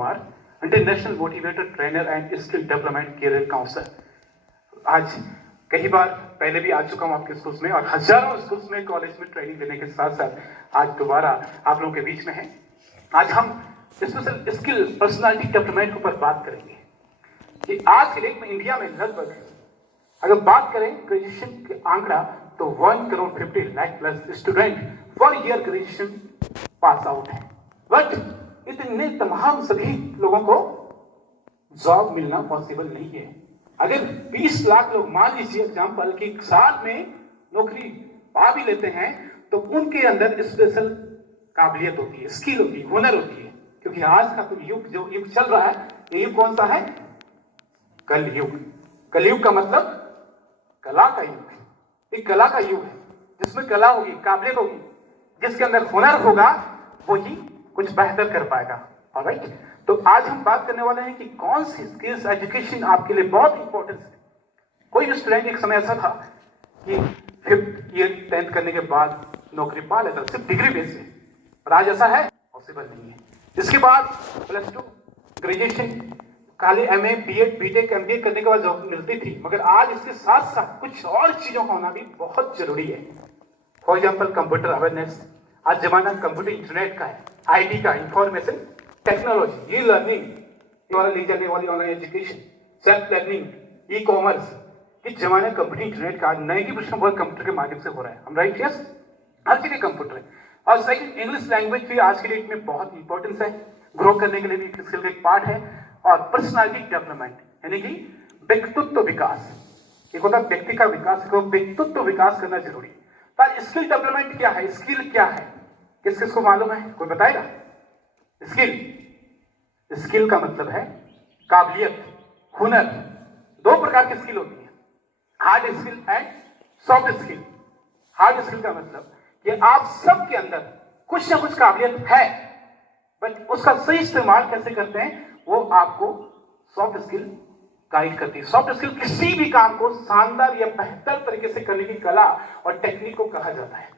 Kumar, international motivator, trainer and skill development career counsellor. आज कई बार पहले भी आ चुका हूं आपके स्कूल्स में और हजारों स्कूल्स में, कॉलेज में ट्रेनिंग देने के साथ साथ आज दोबारा आप लोगों के बीच में है। आज हम स्पेशल स्किल पर्सनालिटी डेवलपमेंट के ऊपर बात करेंगे कि आज के डेट में इंडिया में लगभग अगर बात करें ग्रेजुएशन के आंकड़ा तो 1,50,00,000 plus student per year graduation pass out है, बट इतने तमाम सभी लोगों को जॉब मिलना पॉसिबल नहीं है। अगर 20 लाख लोग मान लीजिए एग्जाम्पल कि साल में नौकरी पा भी लेते हैं तो उनके अंदर स्पेशल काबिलियत होती है, स्किल होती है, हुनर होती है। क्योंकि आज का युग जो युग चल रहा है, ये युग कौन सा है? कलयुग। कलयुग का मतलब कला का युग है। एक कला का युग है जिसमें कला होगी, काबिलियत होगी, जिसके अंदर हुनर होगा वही कुछ बेहतर कर पाएगा। ऑलराइट, तो आज हम बात करने वाले हैं कि कौन सी स्किल्स एजुकेशन आपके लिए बहुत इंपॉर्टेंट है। कोई भी स्टूडेंट एक समय ऐसा था कि 5th ईयर 10th करने के बाद नौकरी पा लेता सिर्फ डिग्री बेस पे, पर आज ऐसा है पॉसिबल नहीं है। इसके बाद +2 ग्रेजुएशन, खाली MA, BEd, BTech, MBA करने के बाद जॉब मिलती थी, मगर आज इसके साथ साथ कुछ और चीजों का होना भी बहुत जरूरी है। For example computer awareness. आज जमाना कंप्यूटर इंटरनेट का है, IT का, इंफॉर्मेशन टेक्नोलॉजी, ई लर्निंग द्वारा ली जाने वाली online education, self learning, e commerce, इस जमाने कंप्यूटर इंटरनेट का 90% वर्क कंप्यूटर के माध्यम से हो रहा है। हम राइट? यस, हर जगह कंप्यूटर है। और सेकंड, इंग्लिश लैंग्वेज भी आज के डेट में बहुत इंपॉर्टेंस है, ग्रो करने के लिए भी एक स्किल का एक पार्ट है। और पर्सनालिटी डेवलपमेंट यानी कि व्यक्तित्व विकास, एक होता है व्यक्ति का विकास, व्यक्तित्व विकास करना जरूरी है। पर स्किल डेवलपमेंट क्या है, स्किल क्या है, किस किस को मालूम है? कोई बताएगा? स्किल का मतलब है काबिलियत, हुनर। 2 प्रकार की स्किल होती है, hard skill and soft skill. Hard skill का मतलब कि आप सबके अंदर कुछ ना कुछ काबिलियत है, बट उसका सही इस्तेमाल कैसे करते हैं वो आपको सॉफ्ट स्किल गाइड करती है। सॉफ्ट स्किल किसी भी काम को शानदार या बेहतर तरीके से करने की कला और टेक्निक को कहा जाता है।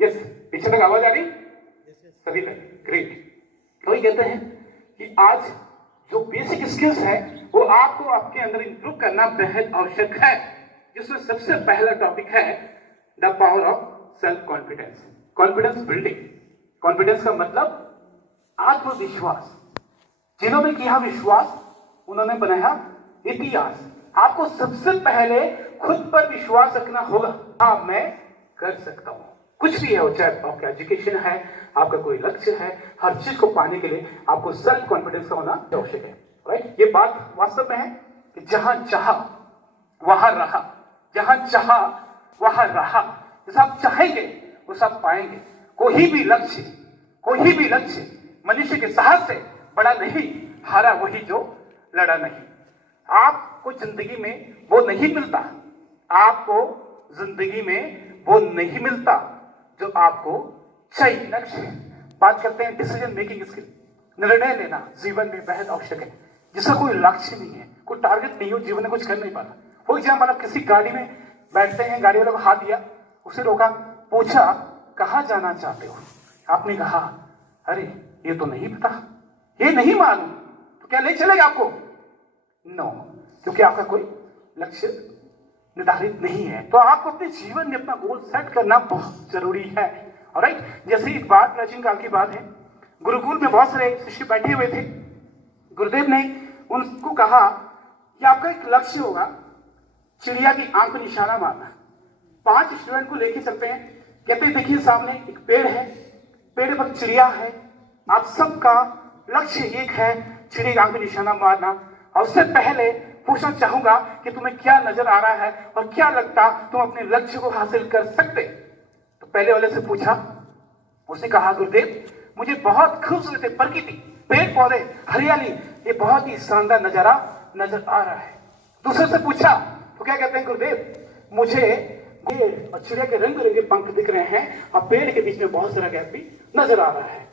यस, पीछे तक आवाज आ रही? सभी तक, ग्रेट। तो ये कहते हैं कि आज जो बेसिक स्किल्स है वो आपको आपके अंदर इंप्रूव करना बेहद आवश्यक है, जिसमें सबसे पहला टॉपिक है the power of self confidence, confidence building. Confidence का मतलब आत्मविश्वास। जिन्होंने किया विश्वास उन्होंने बनाया इतिहास। आपको सबसे पहले खुद पर विश्वास रखना होगा। हाँ, मैं कर सकता हूं, कुछ भी है वो, चाहे आपका एजुकेशन है, आपका कोई लक्ष्य है, हर चीज को पाने के लिए आपको सेल्फ कॉन्फिडेंस का होना आवश्यक है। राइट? ये बात वास्तव में है कि जहां चाहा वहां रहा, जहां चाहा वहां रहा। जैसा आप चाहेंगे वैसा आप पाएंगे। कोई भी लक्ष्य मनुष्य के साहस से बड़ा नहीं, हारा वही जो लड़ा नहीं। आपको जिंदगी में वो नहीं मिलता, आपको जिंदगी में वो नहीं मिलता जो आपको चाहिए। नेक्स्ट बात करते हैं डिसीजन मेकिंग स्किल। निर्णय लेना जीवन में बेहद आवश्यक है। जिसका कोई लक्ष्य नहीं है, कोई टारगेट नहीं हो, जीवन में कुछ कर नहीं पाता। फॉर एग्जाम्पल, आप किसी गाड़ी में बैठते हैं, गाड़ी वाले को हाथ दिया, उसे रोका, पूछा कहां जाना चाहते हो? आपने कहा अरे ये तो नहीं पता, ये नहीं मालूम, तो क्या ले चलेगा आपको? नो, क्योंकि आपका कोई लक्ष्य निर्धारित नहीं है। तो आपको अपने जीवन में अपना गोल सेट करना बहुत जरूरी है। ऑलराइट, जैसे एक बात प्राचीन काल की बात है, गुरुकुल में बहुत सारे शिष्य बैठे हुए थे। गुरुदेव ने उनको कहा कि आपका एक लक्ष्य होगा चिड़िया की आंख पर निशाना मारना। 5 स्टूडेंट को लेके चलते हैं, कहते हैं देखिए सामने एक पेड़ है, पेड़ पर चिड़िया है, आप सबका लक्ष्य एक है चिड़िया की आंख पर निशाना मारना। और उससे पहले पूछना चाहूंगा कि तुम्हें क्या नजर आ रहा है और क्या लगता तुम अपने लक्ष्य को हासिल कर सकते? तो पहले वाले से पूछा, उसने कहा गुरुदेव मुझे बहुत खूबसूरत प्रकृति, पेड़ पौधे, हरियाली, ये बहुत ही शानदार नजारा नजर आ रहा है। दूसरे से पूछा तो क्या कहते हैं गुरुदेव, मुझे पेड़ और चिड़िया के रंग बिरंगे पंख दिख रहे हैं और पेड़ के बीच में बहुत सारा गैप भी नजर आ रहा है।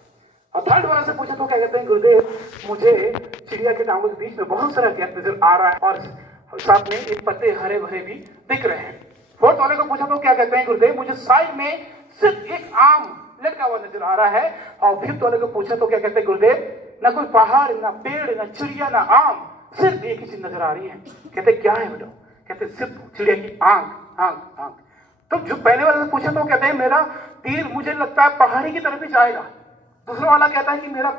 और थर्ड वाला से पूछा तो क्या कहते हैं गुरुदेव, मुझे चिड़िया के टांगों के बीच में बहुत सारा गैप नजर आ रहा है और साथ में एक पत्ते हरे भरे भी दिख रहे हैं। फोर्थ वाले को पूछा तो क्या कहते हैं गुरुदेव, मुझे साइड में सिर्फ एक आम लटका हुआ नजर आ रहा है। और फिफ्थ वाले को पूछा तो क्या कहते हैं गुरुदेव, ना कोई पहाड़, ना पेड़, ना चिड़िया, ना आम, सिर्फ एक ही चीज नजर आ रही है। कहते क्या है बेटा? कहते सिर्फ चिड़िया की आंख, आंख, आंख। तो जो पहले वाले से पूछा तो कहते हैं मेरा तीर मुझे लगता है पहाड़ी की तरफ ही जाएगा। दूसरा वाला कहता है कि मेरा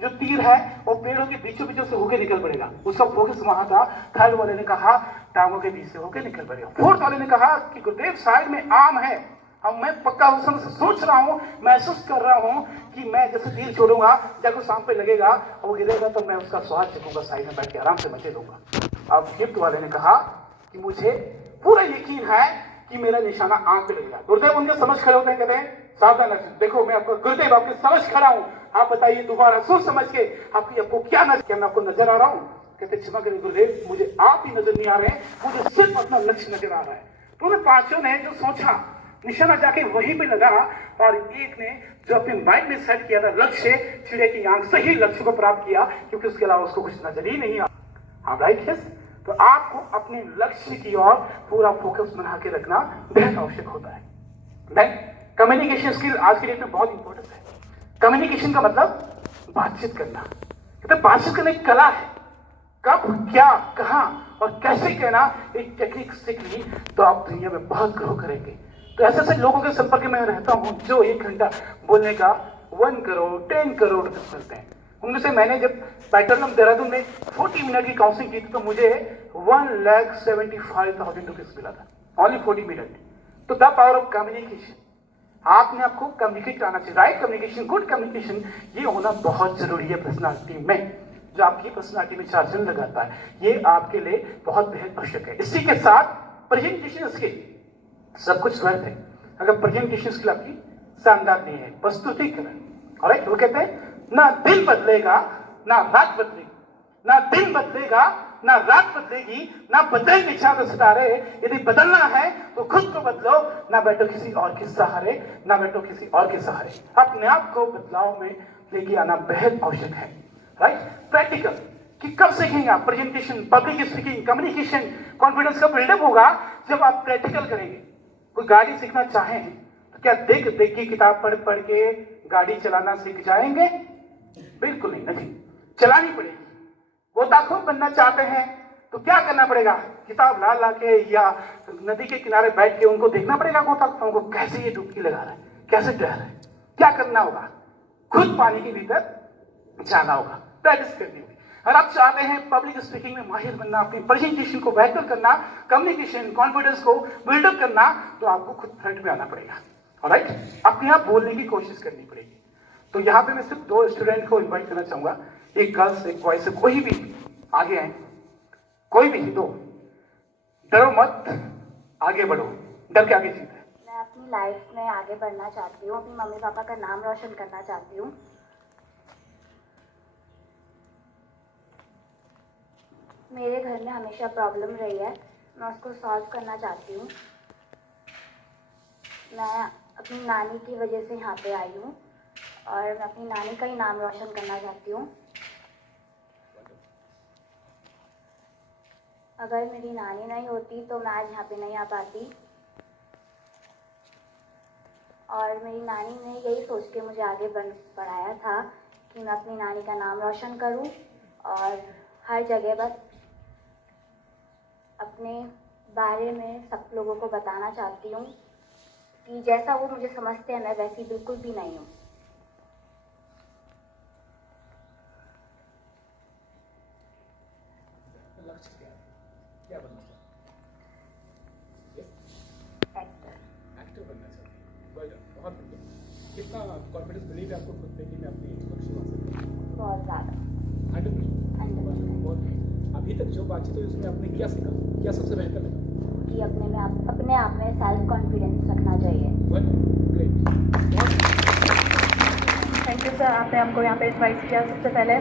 जो तीर है वो पेड़ों के बीचों बीचों से होकर निकल पड़ेगा, उसका फोकस वहां था। थर्ड वाले ने कहा टांगों के बीच से होकर निकल पड़ेगा। फोर्थ वाले ने कहा कि गुरुदेव साइड में आम है, अब मैं पक्का उस समय से सोच रहा हूं, महसूस कर रहा हूं कि मैं जैसे तीर छोड़ूंगा जब उस आम पे लगेगा और वो गिरेगा तो मैं उसका स्वाद चखूंगा, साइड में बैठ के आराम से मजे लूंगा। अब फिफ्थ वाले ने कहा कि मुझे पूरा यकीन है कि मेरा निशाना आंख पे लगेगा। गुरुदेव उनके समझ खड़े होते हैं, कहते हैं सावधान रखिए, देखो मैं आपको गुरुदेव आपके समझ खड़ा हूं, आप बताइए दोबारा सोच समझ के आपको क्या मैं आपको नजर आ रहा हूं? कहते क्षमा करें गुरुदेव, मुझे आप ही नजर नहीं आ रहे, मुझे सिर्फ अपना लक्ष्य नजर आ रहा है। तो उन्हें पांचों ने जो सोचा, निशाना जाके वहीं पे लगा, और एक ने जो अपने माइंड में सेट किया था लक्ष्य, चिड़िया की आंख से ही लक्ष्य को प्राप्त किया, क्योंकि उसके अलावा उसको कुछ नजर ही नहीं आ। हाँ राइट, यस। तो आपको अपने लक्ष्य की ओर पूरा फोकस बना के रखना बेहद आवश्यक होता है। कम्युनिकेशन स्किल आज के डेट में बहुत इंपॉर्टेंट है। कम्युनिकेशन का मतलब बातचीत करना। कहते बातचीत करने की कला है। कब, क्या, कहां और कैसे कहना, एक टेक्निक सीख ली तो आप दुनिया में बहुत ग्रो करेंगे। तो ऐसे ऐसे लोगों के संपर्क में रहता हूं जो 1 घंटा बोलने का 1 करोड़ 10 करोड़ मिलते हैं। उनमें से मैंने जब पैटर्न देहरादून में 40 मिनट की काउंसलिंग की थी तो मुझे 1,75,000 रुपीज मिला था, ओनली 40 मिनट। तो द पावर ऑफ कम्युनिकेशन, आपने आपको कम्युनिकेट करना चाहिए। राइट कम्युनिकेशन, गुड कम्युनिकेशन, ये होना बहुत जरूरी है पर्सनालिटी में। जो आपकी पर्सनालिटी में चार्जन लगाता है, ये आपके लिए बहुत बेहद आवश्यक है। इसी के साथ प्रेजेंटेशन स्किल, सब कुछ व्यर्थ है अगर प्रेजेंटेशन स्किल आपकी शानदार नहीं है। प्रस्तुतिकरण, ऑलराइट, वो कहते हैं ना दिन बदलेगा ना रात बदलेगी, ना दिन बदलेगा ना रात बदलेगी, ना बदलेंगे चांद सितारे। यदि बदलना है तो खुद को बदलो, ना बैठो किसी और के सहारे, ना बैठो किसी और के सहारे। अपने आप को बदलाव में लेके आना बेहद आवश्यक है। राइट, प्रैक्टिकल कि कब सीखेंगे आप presentation, public speaking, communication. Confidence का बिल्डअप होगा जब आप प्रैक्टिकल करेंगे। कोई गाड़ी सीखना चाहें तो क्या देख देख के किताब पढ़ पढ़ के गाड़ी चलाना सीख जाएंगे? बिल्कुल नहीं, चलानी पड़ेगी। गोताखोर बनना चाहते हैं तो क्या करना पड़ेगा? किताब ला ला के या नदी के किनारे बैठ के उनको देखना पड़ेगा गोताखोरों को, कैसे ये डुबकी लगा रहा है, कैसे तैर रहा है। क्या करना होगा? खुद पानी के भीतर जाना होगा, प्रैक्टिस करनी होगी। अगर आप चाहते हैं पब्लिक स्पीकिंग में माहिर बनना, अपनी प्रेजेंटेशन को बेहतर करना, कम्युनिकेशन कॉन्फिडेंस को बिल्डअप करना, तो आपको खुद फ्रंट में आना पड़ेगा। ऑलराइट, अपने आप बोलने की कोशिश करनी पड़ेगी। तो यहाँ पे मैं सिर्फ 2 स्टूडेंट को इन्वाइट करना चाहूंगा, एक गर्ल्स एक बॉय से, कोई भी आगे आए, कोई भी दो, डरो मत, आगे बढ़ो, डर के आगे जीत है। मैं अपनी लाइफ में आगे बढ़ना चाहती हूँ, अपनी मम्मी पापा का नाम रोशन करना चाहती हूँ। मेरे घर में हमेशा प्रॉब्लम रही है, मैं उसको सॉल्व करना चाहती हूँ। मैं अपनी नानी की वजह से यहाँ पे आई हूँ और मैं अपनी नानी का ही नाम रोशन करना चाहती हूँ। अगर मेरी नानी नहीं होती तो मैं आज यहाँ पे नहीं आ पाती, और मेरी नानी ने यही सोच के मुझे आगे बढ़ाया था कि मैं अपनी नानी का नाम रोशन करूँ और हर जगह बस अपने बारे में सब लोगों को बताना चाहती हूँ कि जैसा वो मुझे समझते हैं मैं वैसी बिल्कुल भी नहीं हूँ। क्या बनना एक्टर। एक्टर बनना चाहते हैं, बहुत बढ़िया। कितना कॉन्फिडेंस बिलीव है आपको खुद पे कि मैं अपनी लक्ष्य हासिल करूँ? बहुत ज़्यादा। 100%। बहुत। अभी तक जो बातचीत हुई उसमें आपने क्या सीखा, क्या सबसे बेहतर लगा? कि अपने आप में सेल्फ कॉन्फिडेंस रखना चाहिए। ग्रेट। थैंक यू सर, आपने हमको यहाँ पे इन्वाइट किया। सबसे पहले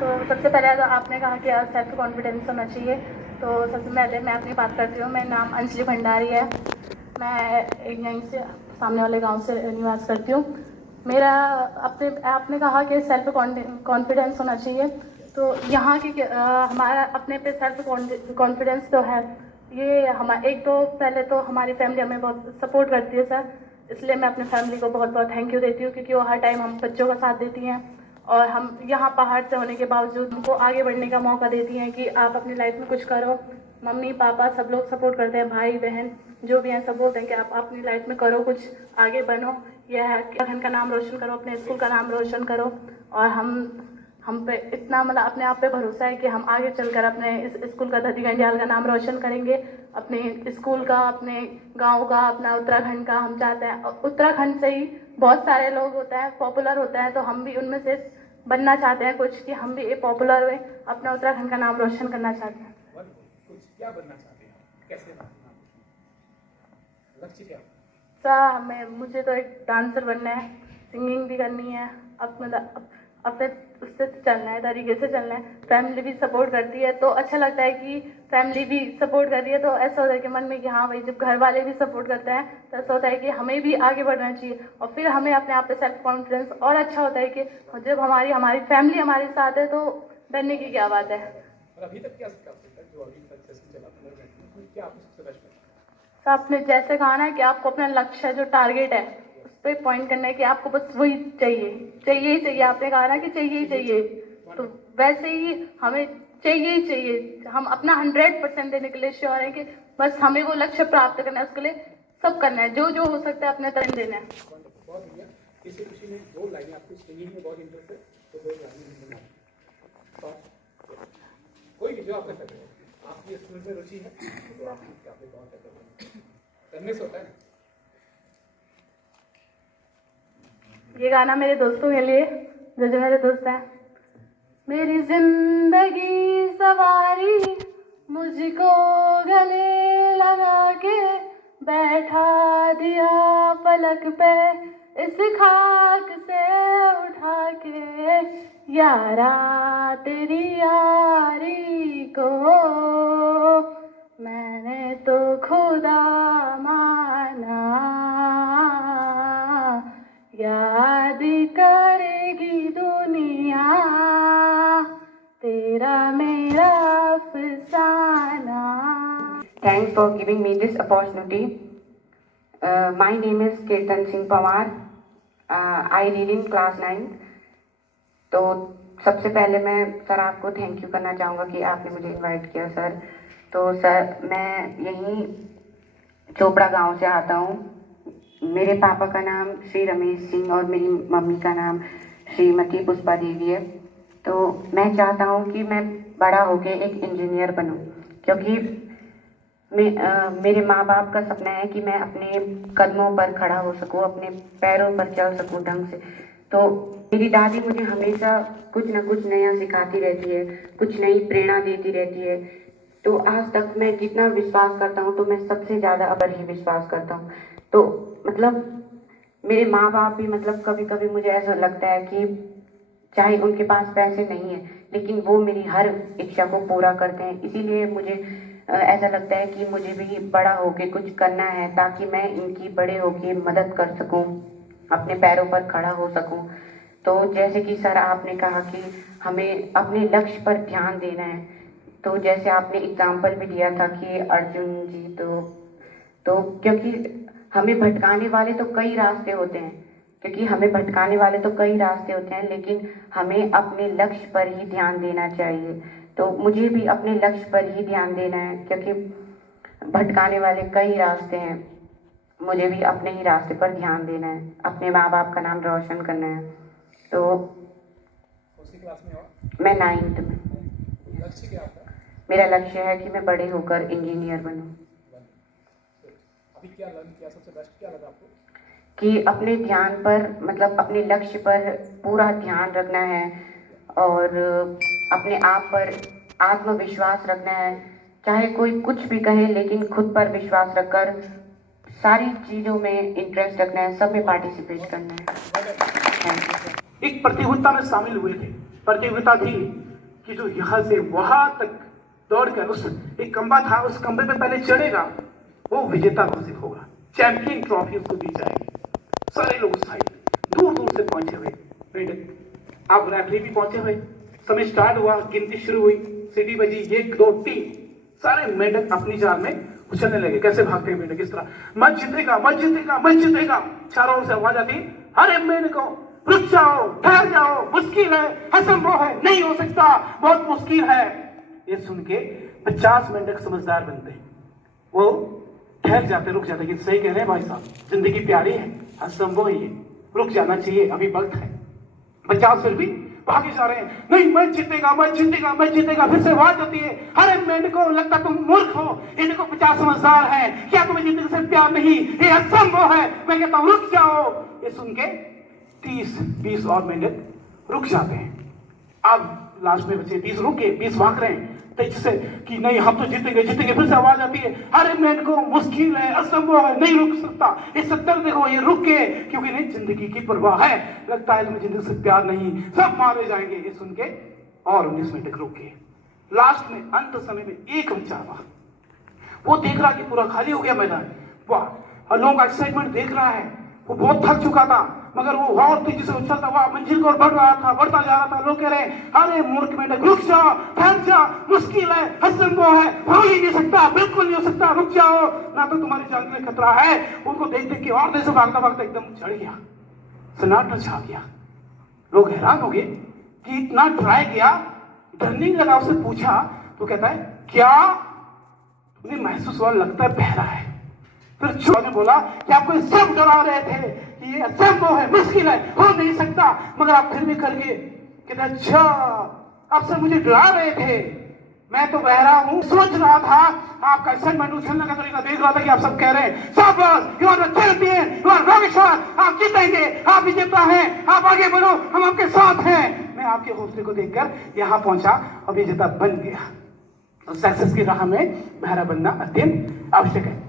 तो आपने कहा कि सेल्फ कॉन्फिडेंस होना चाहिए। तो सबसे पहले मैं अपनी बात करती हूँ। मेरा नाम अंजलि भंडारी है, मैं यहीं से सामने वाले गांव से निवास करती हूँ। मेरा आपने कहा कि सेल्फ कॉन्फिडेंस होना चाहिए, तो यहाँ की हमारा अपने पे सेल्फ कॉन्फिडेंस तो है ये एक तो पहले तो हमारी फैमिली हमें बहुत सपोर्ट करती है सर, इसलिए मैं अपने फैमिली को बहुत बहुत थैंक यू देती हूँ, क्योंकि वो हर टाइम हम बच्चों का साथ देती हैं और हम यहाँ पहाड़ से होने के बावजूद हमको आगे बढ़ने का मौका देती हैं कि आप अपनी लाइफ में कुछ करो। मम्मी पापा सब लोग सपोर्ट करते हैं, भाई बहन जो भी हैं सब बोलते हैं कि आप अपनी लाइफ में करो, कुछ आगे बनो, यह है कि बहन का नाम रोशन करो, अपने स्कूल का नाम रोशन करो। और हम पे इतना मतलब अपने आप पे भरोसा है कि हम आगे चलकर अपने इस स्कूल का दधी गंडियाल का नाम रोशन करेंगे, अपने स्कूल का, अपने गांव का, अपना उत्तराखंड का। हम चाहते हैं उत्तराखंड से ही बहुत सारे लोग होते हैं पॉपुलर होते हैं, तो हम भी उनमें से बनना चाहते हैं कुछ, कि हम भी एक पॉपुलर हुए, अपना उत्तराखंड का नाम रोशन करना चाहते हैं। कुछ क्या बनना चाहते हैं, कैसे लक्ष्य क्या? मुझे तो एक डांसर बनना है, सिंगिंग भी करनी है, अपने उससे चलना है, तरीके से चलना है। फैमिली भी सपोर्ट करती है तो अच्छा लगता है कि फैमिली भी सपोर्ट कर रही है, तो ऐसा होता है कि मन में कि हाँ भाई, जब घर वाले भी सपोर्ट करते हैं तो ऐसा होता है कि हमें भी आगे बढ़ना चाहिए। और फिर हमें अपने आप पे सेल्फ कॉन्फिडेंस और अच्छा होता है कि जब हमारी फैमिली हमारे साथ है तो डरने की क्या बात है। और अभी तक क्या जो अभी तक जैसे चला क्या आपको सबसे बेस्ट लगता है? तो आपने जैसे कहा ना कि आपको अपना लक्ष्य जो टारगेट है उस पर पॉइंट करना है कि आपको बस वही चाहिए ही चाहिए। आपने कहा ना कि चाहिए ही चाहिए, तो वैसे ही हमें चाहिए ही चाहिए। हम अपना 100% देने के लिए श्योर है कि बस हमें वो लक्ष्य प्राप्त करना है, उसके लिए सब करना है, जो हो सकता है अपने तरह देना है। बहुत बढ़िया। किसी ने दो लाइनें, आपको सिंगिंग में बहुत इंटरेस्ट है तो दो लाइनें कोई भी जो आपका कर रहे हो, आपकी स्कूल में रुचि है तो आपके बहुत करने से होता है। ये गाना मेरे दोस्तों के लिए, जो मेरे दोस्त हैं। मेरी जिंदगी सवारी मुझको गले लगा के बैठा दिया पलक पे, इस खाक से उठा के यारा तेरी यारी को मैंने तो खुदा माना, याद करेगी दुनिया तेरा मेरा अफसाना। Thanks for giving me this opportunity. My name is Kirtan Singh Pawar. I read in class 9. तो सबसे पहले मैं सर आपको थैंक यू करना चाहूँगा कि आपने मुझे इनवाइट किया सर। तो सर मैं यहीं चोपड़ा गांव से आता हूँ। मेरे पापा का नाम श्री रमेश सिंह और मेरी मम्मी का नाम श्रीमती पुष्पा देवी है। तो मैं चाहता हूँ कि मैं बड़ा होके एक इंजीनियर बनूँ, क्योंकि मेरे माँ बाप का सपना है कि मैं अपने कदमों पर खड़ा हो सकूँ, अपने पैरों पर चल सकूँ ढंग से। तो मेरी दादी मुझे हमेशा कुछ न कुछ नया सिखाती रहती है, कुछ नई प्रेरणा देती रहती है। तो आज तक मैं जितना विश्वास करता हूँ तो मैं सबसे ज़्यादा अबर ही विश्वास करता हूँ। तो मतलब मेरे माँ बाप भी मतलब कभी कभी मुझे ऐसा लगता है कि चाहे उनके पास पैसे नहीं है लेकिन वो मेरी हर इच्छा को पूरा करते हैं। इसीलिए मुझे ऐसा लगता है कि मुझे भी बड़ा होके कुछ करना है ताकि मैं इनकी बड़े होके मदद कर सकूं, अपने पैरों पर खड़ा हो सकूं। तो जैसे कि सर आपने कहा कि हमें अपने लक्ष्य पर ध्यान देना है, तो जैसे आपने एग्जाम्पल भी दिया था कि अर्जुन जी, तो क्योंकि हमें भटकाने वाले तो कई रास्ते होते हैं, लेकिन हमें अपने लक्ष्य पर ही ध्यान देना चाहिए। तो मुझे भी अपने लक्ष्य पर ही ध्यान देना है, क्योंकि भटकाने वाले कई रास्ते हैं, मुझे भी अपने ही रास्ते पर ध्यान देना है, अपने माँ बाप का नाम रोशन करना है। तो उसी क्लास में हो? मैं 9th में। लक्ष्य क्या आपका? मेरा लक्ष्य है कि मैं बड़े होकर इंजीनियर बनूं। अभी क्या लर्न किया, सबसे बेस्ट क्या लगा आपको? कि अपने ध्यान पर मतलब अपने लक्ष्य पर पूरा ध्यान रखना है और अपने आप पर आत्मविश्वास रखना है। चाहे कोई कुछ भी कहे लेकिन खुद पर विश्वास रखकर सारी चीज़ों में इंटरेस्ट रखना है, सब में पार्टिसिपेट करना है। Thank you. एक प्रतियोगिता में शामिल हुए थे। प्रतियोगिता थी कि जो यहाँ से वहां तक दौड़कर उस एक खंबा था, उस खंबे पे पहले चढ़ेगा वो विजेता घोषित होगा, चैंपियन ट्रॉफी उसको दी जाएगी। सारे लोग दूर दूर से पहुंचे हुए, अब रेफरी भी पहुंचे हुए। समय स्टार्ट हुआ, गिनती शुरू हुई, सीटी बजी, 1 2 3, सारे मेंढक अपनी जान में उछलने लगे। कैसे भागते हैं मेंढक, किस तरह, मैं जीतेगा मैं जीतेगा मैं जीतेगा। चारों ओर से आवाज आती, अरे मेंढकों रुक जाओ, ठहर जाओ, मुश्किल है, असंभव है, नहीं हो सकता, बहुत मुश्किल है। ये सुन के 50 मेंढक समझदार बनते, वो ठहर जाते, रुक जाते कि सही कह रहे हैं भाई साहब, जिंदगी प्यारी है, असंभव है, ये रुक जाना चाहिए, अभी वक्त है। 50 फिर भी भागे जा रहे हैं, नहीं मैं जीतेगा, मैं जीतेगा, मैं जीतेगा। फिर से आवाज आती है, अरे मेंढको लगता तुम मूर्ख हो, इनको 50 समझदार है, क्या तुम्हें जिंदगी से प्यार नहीं, ये असंभव है। मैं कहता हूं रुक जाओ। ये सुन के 30-20 और मेंढक रुक जाते हैं। अब लास्ट में बचे 20 रुक गए, 20 भाग रहे हैं तेज से कि नहीं हम तो जीतेंगे जीतेंगे। फिर से आवाज आती है, अरे मेंढको मुश्किल है, असंभव है, नहीं रुक सकता। ये 70 देखो ये रुक गए, क्योंकि नहीं जिंदगी की परवाह है, लगता है तुम्हें जिंदगी से प्यार नहीं, सब मारे जाएंगे। ये सुन के और 19 मेंढक रुक गए। लास्ट में अंत समय में एक बच्चा हुआ, वो देख रहा कि पूरा खाली हो गया मैदान, वाह, और लोगों का एक्साइटमेंट देख रहा है। वो बहुत थक चुका था, मगर वो और तेजी से उछलता हुआ मंजिल को बढ़ रहा था, बढ़ता जा रहा था। लोग कह रहे हैं, अरे मूर्ख मेंढक रुक जाओ, ठहर जा, मुश्किल है, असंभव है, हो ही नहीं सकता, बिल्कुल नहीं हो सकता, रुक जाओ, ना तो तुम्हारी जान के लिए खतरा है। उनको देख देख के और देर से भागता भागता एकदम चढ़ गया, सन्नाटा छा गया। लोग हैरान हो गए कि इतना ट्राई किया, डरने लगा। उससे पूछा तो कहता है, क्या तुम्हें महसूस हुआ, लगता है बहरा है। फिर चोर ने बोला कि आपको सब डरा रहे थे कि ये असंभव है, मुश्किल है, हो नहीं सकता, मगर आप फिर भी कर गए। कहते अच्छा, आप सब मुझे डरा रहे थे, मैं तो बहरा हूं, सोच रहा था आपका एक्साइटमेंट उछलने का तरीका देख रहा था कि आप सब कह रहे हैं शाबाश, you are the champion, you are Rogeshwar, आप जीतेंगे, आप विजेता हैं, आप आगे बढ़ो, हम आपके साथ हैं। मैं आपके हौसले को देखकर यहाँ पहुंचा और विजेता बन गया। सक्सेस की राह में बहरा बनना अत्यंत आवश्यक है।